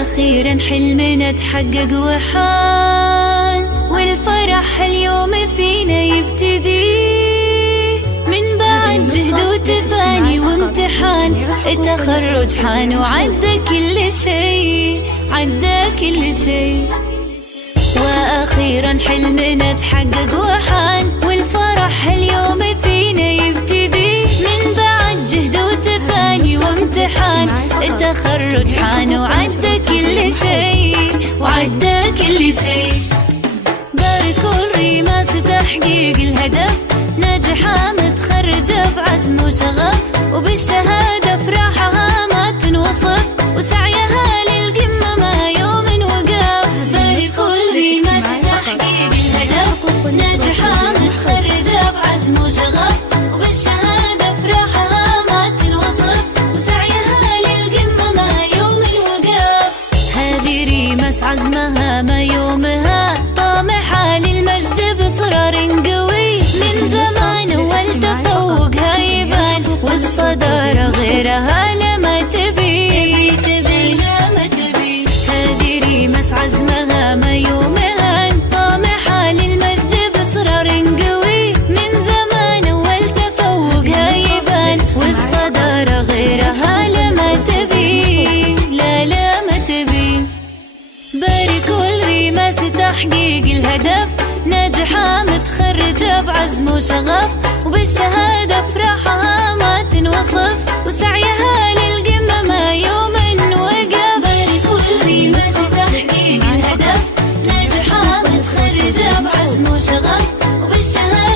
وأخيرا حلمنا تحقق وحان، والفرح اليوم فينا يبتدي من بعد جهد وتفاني وامتحان. التخرج حان وعدى كل شي، عدى كل شي. وأخيرا حلمنا تحقق وحان، والفرح اليوم فينا يبتدي من بعد جهد وتفاني وامتحان. التخرج حان وعدى كل شي، وعدى كل شي. باركوا الريماس تحقيق الهدف، ناجحة متخرجة بعزم وشغف، وبالشهادة فرحها ما تنوصف، وسعيها للقمة ما يوم وقف. باركوا الريماس تحقيق الهدف، ناجحة متخرجة بعزم وشغف، وبالشهادة فرحها ما تنوصف، وسعيها للقمة ما يوم وقف. هذه ريماس عزمها ما يومها، طامحة للمجد بإصرار قوي، من زمان والتفوقها يبان، والصدارة غيرها لما تبي، لما تبي. هذه ريماس عزمها ما يومها، طامحة للمجد بإصرار قوي، من زمان والتفوقها يبان، والصدارة غيرها لما تبي، لما تبي. باركوا الريماس تحقيق الهدف، ناجحة متخرجة بعزم وشغف، وبالشهادة فرحها ما تنوصف، وسعيها للقمة ما يوم وقف. باركوا الريماس تحقيق الهدف، ناجحة متخرجة بعزم وشغف، وبالشهادة